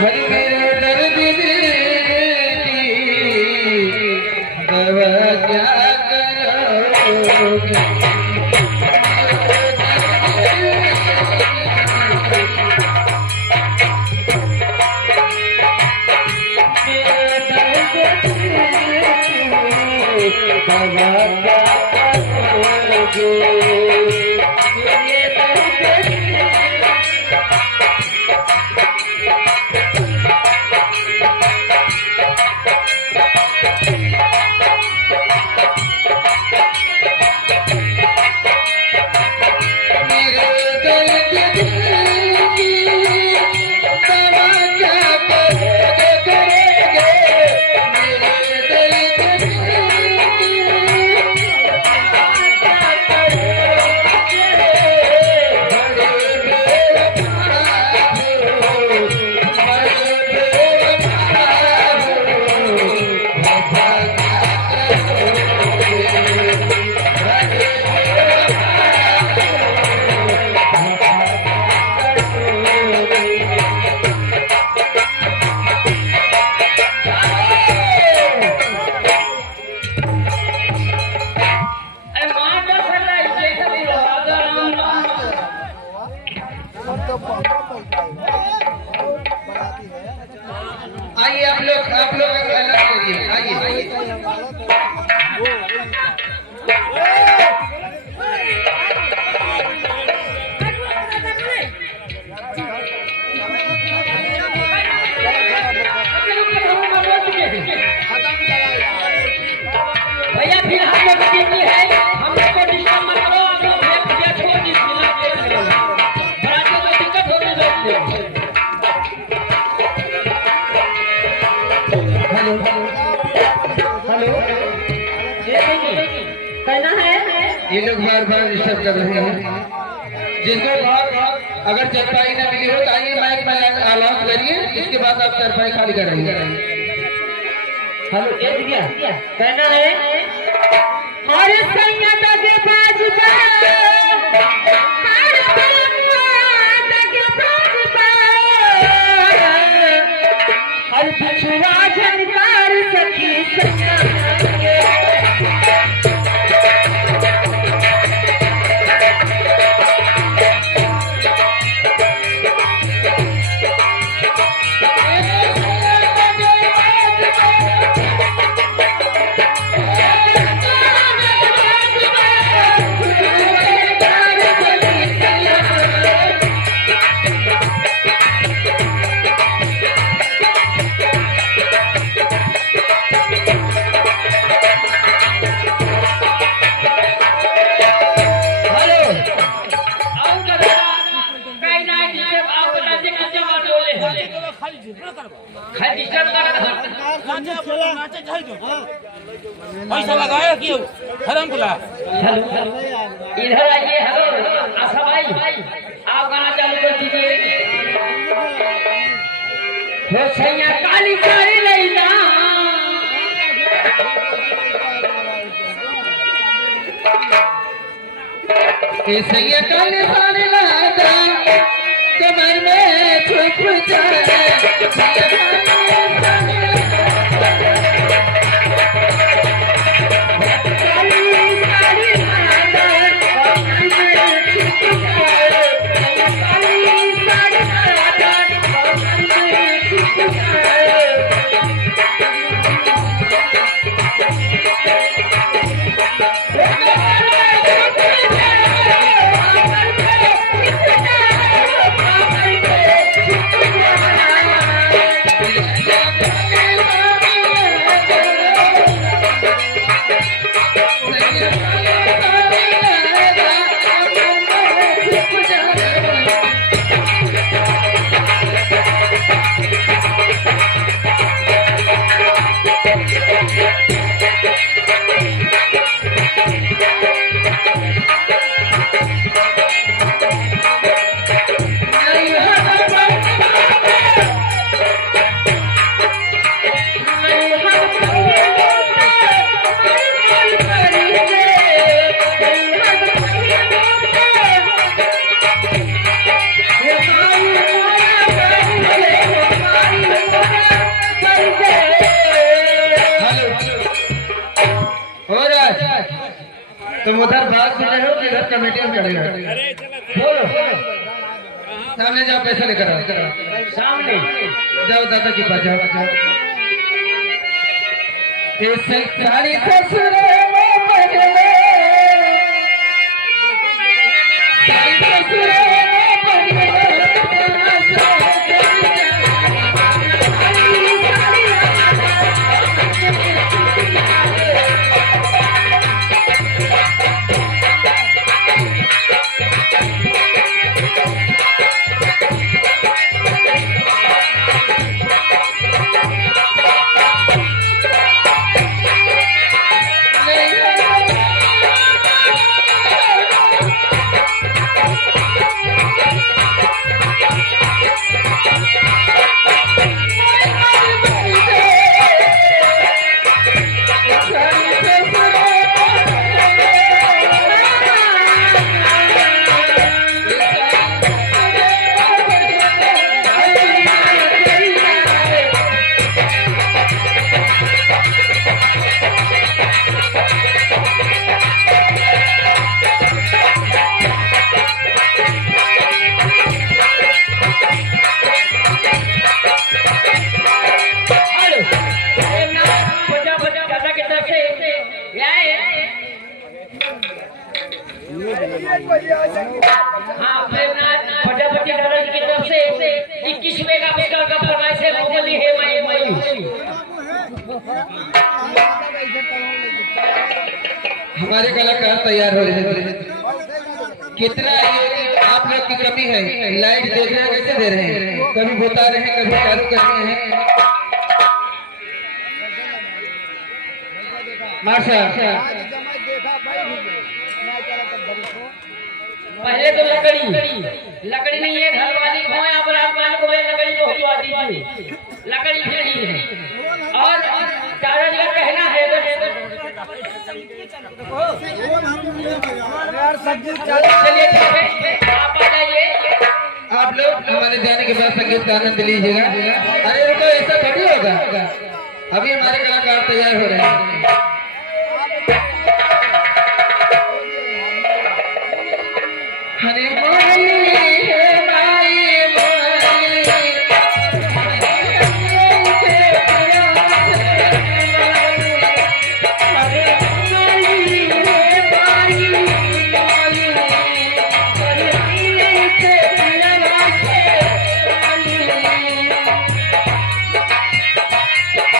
हरि मेरे दर्द दिल की दवा क्या करोगे। आइए आप लोग अलग करिए। आइए भैया फिर हम लोग की है, हम लोग को डिस्टर्ब मत करो। आप लोग भैया छोड़ दीजिए, बराबर में दिक्कत होने लगती है। हेलो हेलो कहना है, ये लोग बार डिस्टर्ब कर रहे हैं। जिनको अगर चरपाई न मिली हो तो आइए माइक में अनाउंस करिए, इसके बाद आप चरपाई खाली कराइए। हेलो कहना है, और संयता के बाजबा हर पिछुआ झनकार सखी पैसा लगाया क्यों हरम बुला। इधर आइए। हेलो आशा भाई, आप गाना चालू कर दीजिए। हो सैया काली काली लैला ए सैया काली काली लैला कमर में छुप जाए। तुम उधर बात सुन रहे हो कि इधर कमेटी में खड़े हो? बोलो, सामने जाओ, पैसा लेकर आओ। सामने जाओ दादा के पास जाओ। साड़ी ससुर में पगले, साड़ी ससुर में पगले, हाँ प्रजापति दादा की तरफ से 21वें का पुरस्कार का फरमाइश है मोहम्मदी है माई। हमारे कलाकार तैयार हो रहे हैं। कितना ये आप लोग की कमी है, लाइट देख रहे हैं कैसे दे रहे हैं, कभी बता रहे हैं कभी चालू कर रहे हैं। माशा पहले तो लकड़ी नहीं है, घर वाली हो यहाँ पर आप मालिक हो, लकड़ी तो हटवा दीजिए, लकड़ी फेरी है। और दादा जी का कहना है चलिए ठीक है, आप आ जाइए। आप लोग हमारे जाने के बाद संगीत का आनंद लीजिएगा। अरे रुको, ऐसा थोड़ी होगा, अभी हमारे कलाकार तैयार हो रहे हैं।